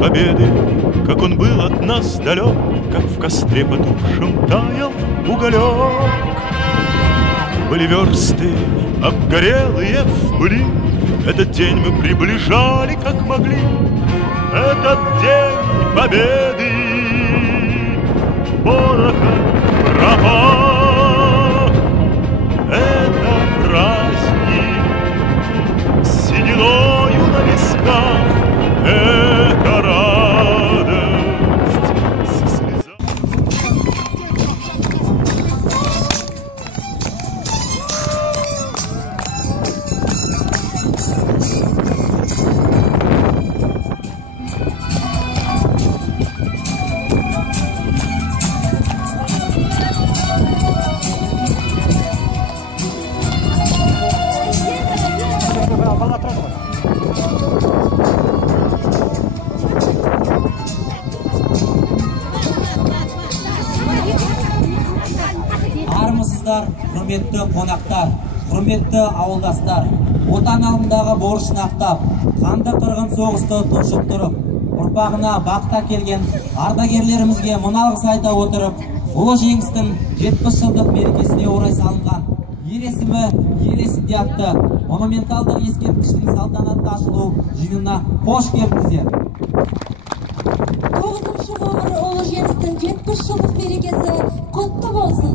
победы, как он был от нас далек, как в костре потухшем таял уголек. Были версты, обгорелые в пыли, этот день мы приближали, как могли. Этот день победы, пороха, пропах. Это праздник с сединою на висках, это радость со слезами. Армысыздар, құрметті қонақтар, құрметті ауылдастар. Отан алдындағы борышын ақтап, қанды қырғын соғысты тұншық тұрып, ұрпағына бақта келген ардагерлерімізге мұналғыс айта отырып, ұлы жеңістің 70 жылдық мерекесіне орай салынған ел есімі ел есінде атты монументалдық ескерткіштің салтанатты ашылу жиынына қош келдіңіздер. 9-шы ғұмыр ұлы жеңістің 70 жылдық мерекесі құтты болсын.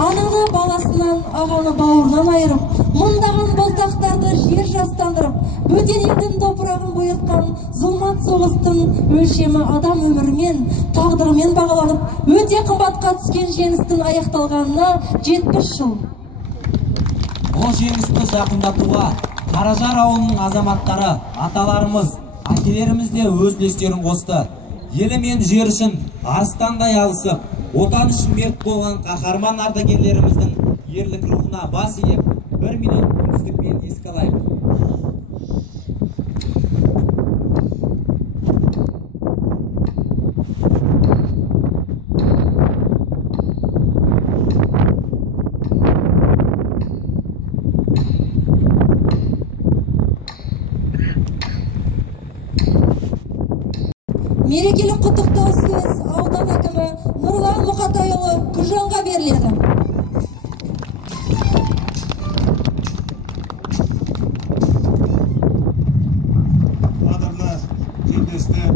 Ананы баласынан, ағаны бауырынан айырып, мыңдаған боздақтарды жер жастандырып, бөтен елдің топырағын бұйыртқан зұлмат соғыстың өлшемі адам өмірімен, тағдырымен бағаланып, өте қымбатқа түскен жеңістің аяқталғанына 70 жыл. Ол жеңісті жақындатуға Қаражар ауылының азаматтары, аталарымыз, әкелеріміз де өз үлестерін қосты. Елі мен жер үшін арыстандай алысып, отан үшін мерт болған қаһарман ардагерлеріміздің ерлік рухына бас иіп, 1 минут үнсіздікпен еске алайық. Мерекелік құттықтау сөз аудан әкімі Нұрлан Мұқатайұлы Күржанға беріледі. Қадірлі жерлестер,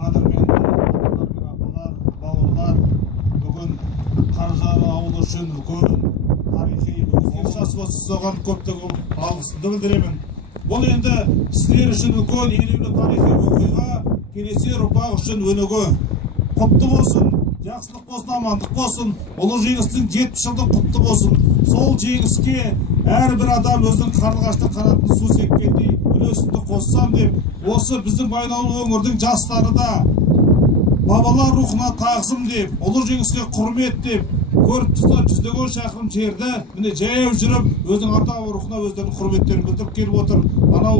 қадірменді апалар, бауырлар, бүгін Қаражар ауылы үшін үлкен тарихи өзгеріс жасап соған көптеген алғысымды білдіремін. Бұл енді сіздер үшін үлкен елеулі тарихи оқиға, келесі ұрпақ үшін өнеге. Құтты болсын, жақсылық болсын, амандық болсын, ұлы жеңістің 70 жылдық құтты болсын. Сол жеңіске әрбір адам өзінің қарлығашты қанатын су сепкендей үлесімді қоссам деп, осы біздің Баянауыл өңірдің жастары да бабалар рухына тағзым деп, ұлы жеңіске құрмет деп, көріп тұрса жүздеген шақырым жерді міне жаяу жүріп, өзінің ата рухына өздерінің құрметтерін білдіріп келіп отыр. Анау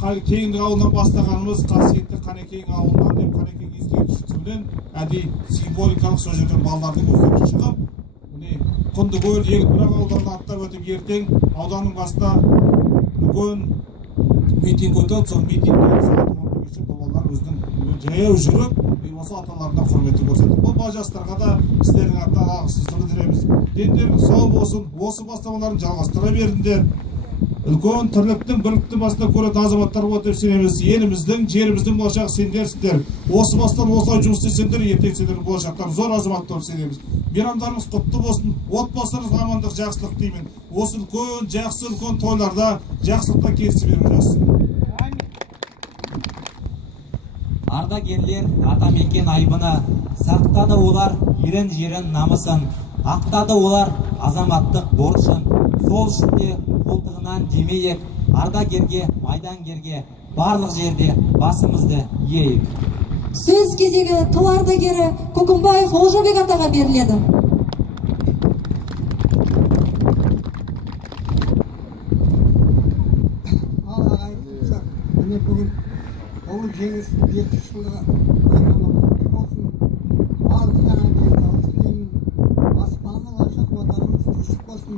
Кеңдік ауылынан бастағанымыз қасиетті Қанекең ауылынан деп, Қанекең ескерткішінен әдей символикалық сол жерден балалардың өздері шығып, міне Құндыкөл, Егінбұрақ ауылдарына аттап өтіп, ертең ауданның басында үлкен митинг өтеді. Сол митингке балалар өзінің жаяу жүріп, осы аталарына құрметті көрсетті. Бұл жастарға да сіздердің атынан алғысымызды білдіреміз. Дендеріңіз сау болсын, осы бастамаларын жалғастыра беріңдер. Үлкен тірліктің, бірліктің басында көретін азаматтар болады деп сенеміз. Еліміздің, жеріміздің болашағы сендерсіздер. Осы бастан осылай жұмыс істесеңдер, ертең сендердің болашақтары зор азаматтар болып сенеміз. Мейрамдарымыз құтты болсын, отбасыларыңызға амандық, жақсылық деймін. Осы үлкен, жақсы үлкен тойларда жақсылыққа келісіп беріңіз. Ардагерлер атамекен айбыны, сақтады олар ерін-жерін намысын, ақтады олар азаматтық борышын. Сол үшін де қолтығынан жемейік, ардагерге, майдангерге барлық жерде басымызды иейік. Сөз кезегі тыл ардагері Көкімбаев Олжабек атаға беріледі. Ол жеңіс 70 жылға болсын. Барлықтарына денсаулық тілеймін. Аспанымыз ашық, отанымыз тыныштық болсын.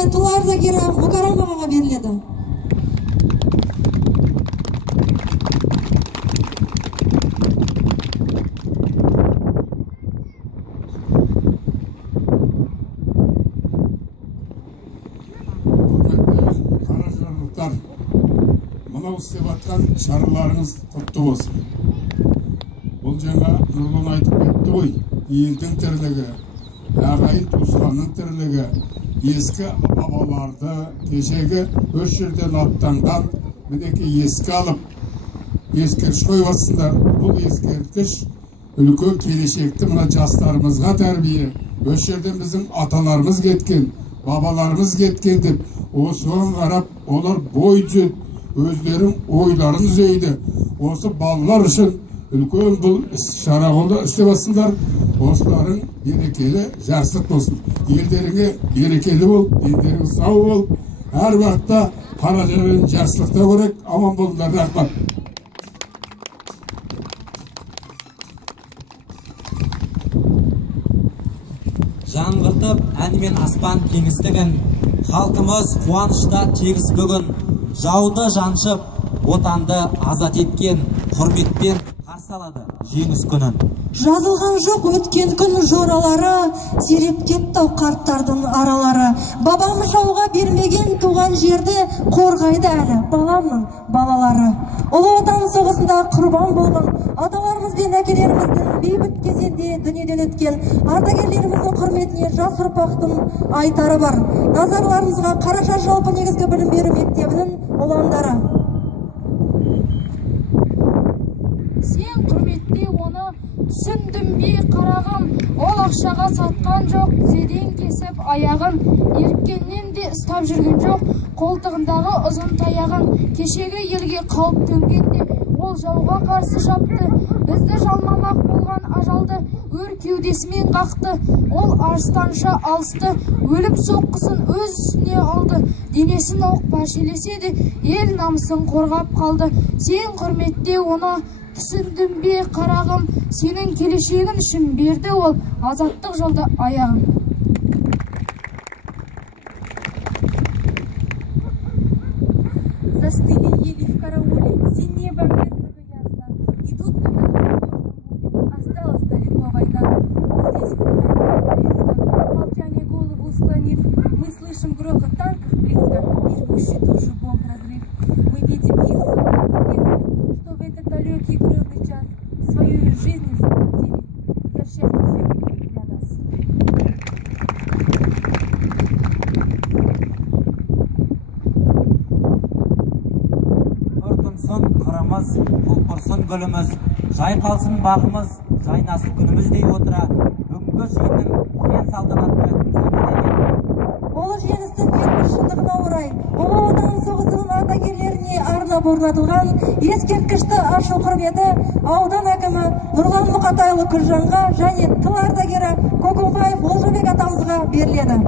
еңбегі тыл ардагері Мукарам ағаға беріледі. Қаражарлықтар, мынау істеп атқан шараларыңыз құтты болсын. Бұл жаңа Нұрлан айтып кетті ғой, елдің тірлігі, ағайын туысқанның тірлігі, ескі бабаларды кешегі өз жерден аттанған мінекей еске алып, ескерткіш қойып жатсыңдар. Бұл ескерткіш үлкен келешекті мына жастарымызға тәрбие. Өз жерден біздің аталарымыз кеткен, бабаларымыз кеткен деп, осыған қарап, олар бой түзет, өздерің ойларын түзейді. Осы балалар үшін үлкен бұл шара қолда істеп жатсыңдар. Осыларың берекелі, жарсық болсын. Елдеріңе берекелі бол, елдерің сау бол. Әр уақытта Қаражармен жарсылықта көрек, аман болыңдар. Рахмат. Жаңғыртып әнімен аспан кеңістігін, халқымыз қуанышта тегіс бүгін, жауды жаншып, отанды азат еткен, құрметпен қарсы алады жеңіс күнін. Жазылған жоқ өткен күн жоралары, сиреп кетті қарттардың аралары. Бабам жауға бермеген туған жерді қорғайды әлі баламның балалары. Ұлы Отан соғысында құрбан болған аталарымыз бен әкелеріміздің бейбіт кезеңде дүниеден өткен ардагерлеріміздің құрметіне жас ұрпақтың айтары бар. Назарларыңызға Қаражар жалпы негізгі білім беру мектебінің ұландары. Сен құрметте оны түсіндім бе қарағым, ол ақшаға сатқан жоқ, тізеден кесіп аяғын, еріккеннен де ұстап жүрген жоқ, қолтығындағы ұзын таяғын. Кешегі елге қауіп төнгенде ол жауға қарсы шапты, бізді жалмамақ болған ажалды өр кеудесімен қақты. Ол арыстанша алысты, өліп соққысын өз үстіне алды, денесін оқ пашелеседі, ел намысын қорғап қалды. Сен құрметте оны түсіндім бе қарағым, сенің келешегін үшін берді ол азаттық жолда аяғым. Застыли ели в карауле, синее бомберного ясно. Идут года в тревожном поле, осталась далеко война. Здесь выгорание близко, молчание голову склонив, мы слышим грохот танков близко, и рвущий душу бомб разрыв. Мы видим их солдат, что в этот далекий грозный час свою жизнь заплатили за счастье для нас. Ұртынсын қырымыз, құлпырсын гүліміз, жай қалсын бағымыз, жайнасын күніміздей отыра, бүгінгі жиынның ең салтанатты Ұлы жеңістің 70 жылдығына орай Ұлы Отан соғысының ардагерлеріне арнап орнатылған ескерткішті ашу құрметі аудан әкімі Нұрлан Мұқатайұлы Күлжанға және тыл ардагері Көкімбаев Олжабек атамызға беріледі.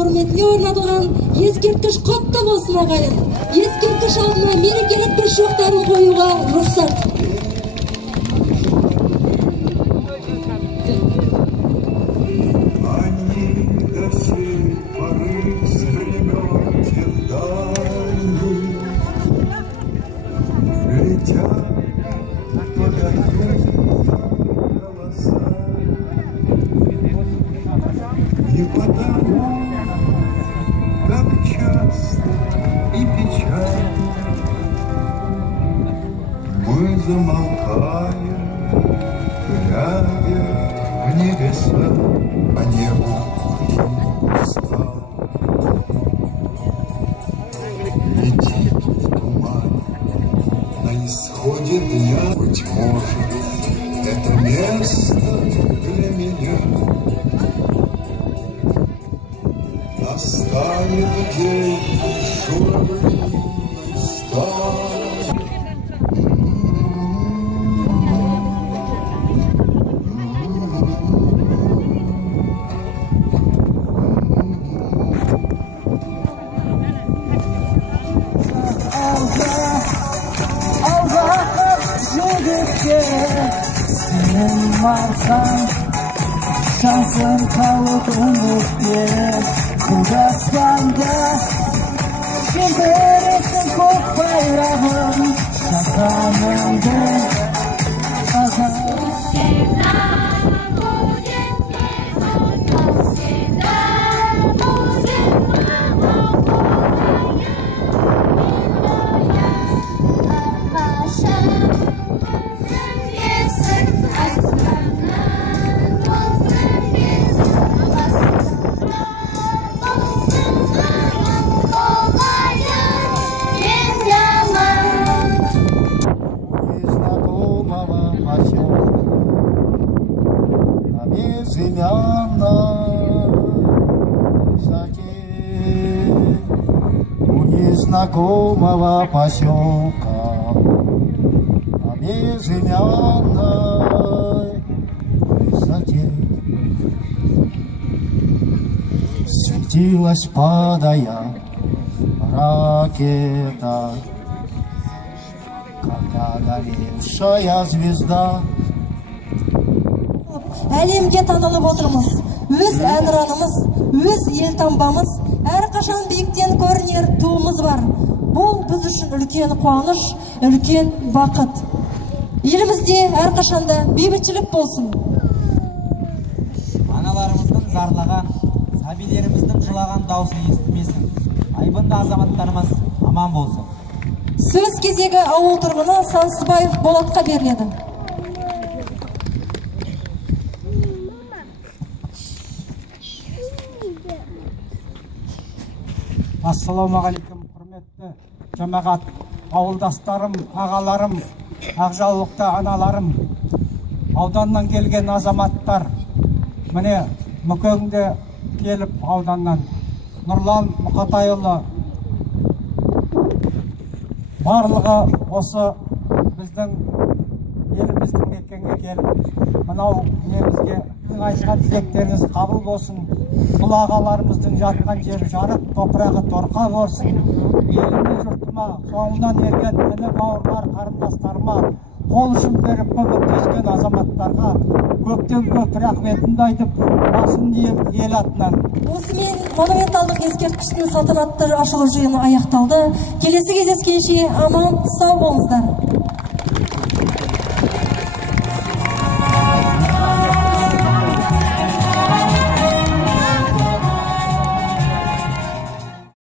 құрметіне орнатылған ескерткіш құтты болсын ағайын. Ескерткіш алдына мерекелік гүл шоқтарын қоюға рұқсат. Летят, подают потому, как часто и печально мы замолкаем, глядя в небеса, по небу устал. Летит в тумане на исходе дня, быть может, это место для меня. Настанет день журавлиной стаи. Şansın kalıp ümitli Kudaskanda Şimdiresin kok bayrağım Şakanımdı знакомого поселка на безымянной высоте светилась, падая ракета, когда горевшая звезда. Әлемге танылып отырмыз. Өз әнұранымыз, өз елтаңбамыз, әрқашан биіктен көрінер туымыз бар. Бұл біз үшін үлкен қуаныш, үлкен бақыт. Елімізде әрқашанда бейбітшілік болсын. Аналарымыздың зарлаған, сәбилеріміздің жылаған даусы естімесін. Айбынды азаматтарымыз аман болсын. Сөз кезегі ауыл тұрғыны Сансызбаев Болатқа беріледі. Ассалаумағалейкум, құрметті жамағат, ауылдастарым, ағаларым, ақжаулықты аналарым, ауданнан келген азаматтар, міне Мүкеңде келіп ауданнан Нұрлан Мұқатайұлы барлығы осы біздің еліміздің мекенге келіп, мынау елімізге айтқан тілектеріңіз қабыл болсын. Бұл ағаларымыздың жатқан жері жарық, топырағы торқа болсын. Еліме жұртыма, соңынан ерген іні бауырлар, қарындастарыма, қол ұшын беріп көмектескен азаматтарға көптен көп рахметімді айтып, басын дейін ел атынан. Осымен монументалдық ескерткіштің салтанатты ашылу жиыны аяқталды. Келесі кездескенше аман сау болыңыздар.